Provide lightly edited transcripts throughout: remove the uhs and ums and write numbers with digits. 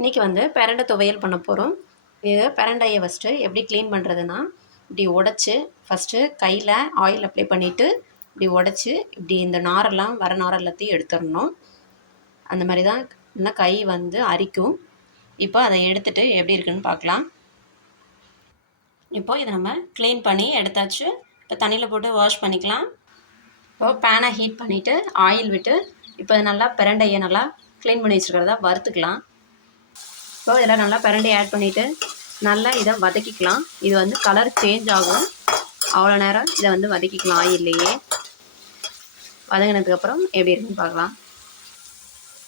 இன்றைக்கி வந்து பிரண்டை துவையல் பண்ண போகிறோம். இது பிரண்டையை ஃபஸ்ட்டு எப்படி க்ளீன் பண்ணுறதுன்னா, இப்படி உடச்சி ஃபஸ்ட்டு கையில் ஆயில் அப்ளை பண்ணிவிட்டு இப்படி உடச்சி இப்படி இந்த நாரெல்லாம் வர நார் எல்லாத்தையும் எடுத்துடணும். அந்த மாதிரி தான் இல்லைன்னா கை வந்து அரிக்கும். இப்போ அதை எடுத்துகிட்டு எப்படி இருக்குன்னு பார்க்கலாம். இப்போது இதை நம்ம க்ளீன் பண்ணி எடுத்தாச்சு. இப்போ தண்ணியில் போட்டு வாஷ் பண்ணிக்கலாம். இப்போது பேனை ஹீட் பண்ணிவிட்டு ஆயில் விட்டு இப்போ நல்லா பிரண்டையை நல்லா க்ளீன் பண்ணி வச்சுருக்கிறதா வறுத்துக்கலாம். ஸோ இதெல்லாம் நல்லா பிரண்டையை ஆட் பண்ணிவிட்டு நல்லா இதை வதக்கிக்கலாம். இது வந்து கலர் சேஞ்ச் ஆகும். அவ்வளோ நேரம் இதை வந்து வதக்கிக்கலாம் ஆயில்லையே. வதங்கினதுக்கப்புறம் எப்படி இருக்குன்னு பார்க்கலாம்.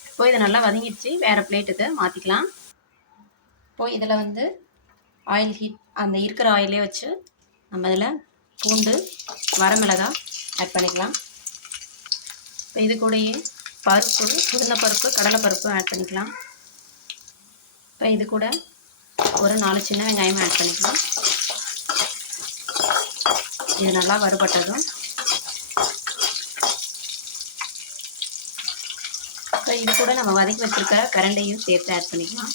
இப்போ இதை நல்லா வதங்கிடுச்சு. வேறு பிளேட்டுக்கு மாற்றிக்கலாம். இப்போது இதில் வந்து ஆயில் ஹீட் அந்த இருக்கிற ஆயிலே வச்சு நம்ம இதில் பூண்டு வரமிளகாய் ஆட் பண்ணிக்கலாம். இப்போ இது கூடயே பருப்பு, உளுந்தப்பருப்பு, கடலைப்பருப்பு ஆட் பண்ணிக்கலாம். இப்போ இது கூட ஒரு 4 சின்ன வெங்காயம் ஆட் பண்ணிக்கலாம். இது நல்லா வறுபட்டதும் இப்போ இது கூட நம்ம வதக்கி வச்சுருக்கிற பிரண்டையும் சேர்த்து ஆட் பண்ணிக்கலாம்.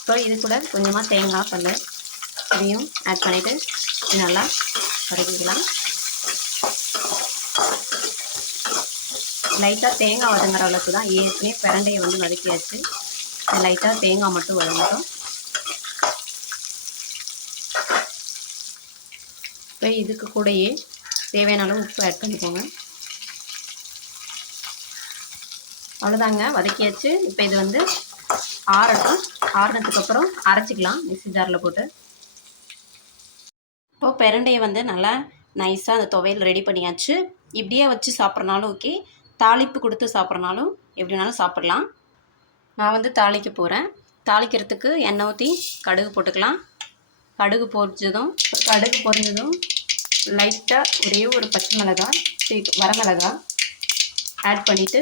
இப்போ இது கூட கொஞ்சமாக தேங்காய் பல் இதையும் ஆட் பண்ணிவிட்டு இது நல்லா வதக்கிக்கலாம். லைட்டாக தேங்காய் வதங்குற அளவுக்கு தான். ஏற்கனவே பிரண்டையை வந்து வதக்கியாச்சு. லைட்டாக தேங்காய் மட்டும் வதங்கட்டும். இப்போ இதுக்கு கூடயே தேவையான அளவு உப்பு ஆட் பண்ணிக்கோங்க. அவ்வளோதாங்க, வதக்கியாச்சு. இப்போ இது வந்து ஆறட்டும். ஆறுனதுக்கப்புறம் அரைச்சிக்கலாம் மிக்ஸி ஜாரில் போட்டு. இப்போது பிரண்டையை வந்து நல்லா நைஸாக அந்த துவையல் ரெடி பண்ணியாச்சு. இப்படியே வச்சு சாப்பிட்றனாலும் ஓகே, தாளிப்பு கொடுத்து சாப்பிட்றனாலும் எப்படி வேணாலும் சாப்பிட்லாம். நான் வந்து தாளிக்க போகிறேன். தாளிக்கிறதுக்கு எண்ணெய் ஊற்றி கடுகு போட்டுக்கலாம். கடுகு பொரிஞ்சதும் லைட்டாக ஒரே ஒரு பச்சை மிளகாய் வரமிளகாய் ஆட் பண்ணிவிட்டு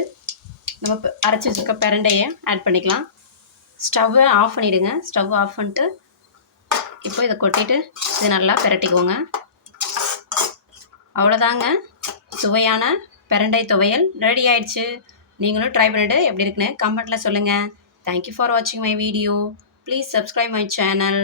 நம்ம அரைச்சி வச்சுருக்க பிரண்டையை ஆட் பண்ணிக்கலாம். ஸ்டவ்வை ஆஃப் பண்ணிவிடுங்க. ஸ்டவ் ஆஃப் பண்ணிட்டு இப்போ இதை கொட்டிட்டு இதை நல்லா பிரட்டிக்கோங்க. அவ்வளோதாங்க, சுவையான பிரண்டை துவையல் ரெடி ஆயிடுச்சு. நீங்களும் ட்ரை பண்ணிவிட்டு எப்படி இருக்குன்னு கமெண்ட்டில் சொல்லுங்கள். தேங்க்யூ ஃபார் வாட்சிங் my video. Please subscribe my channel.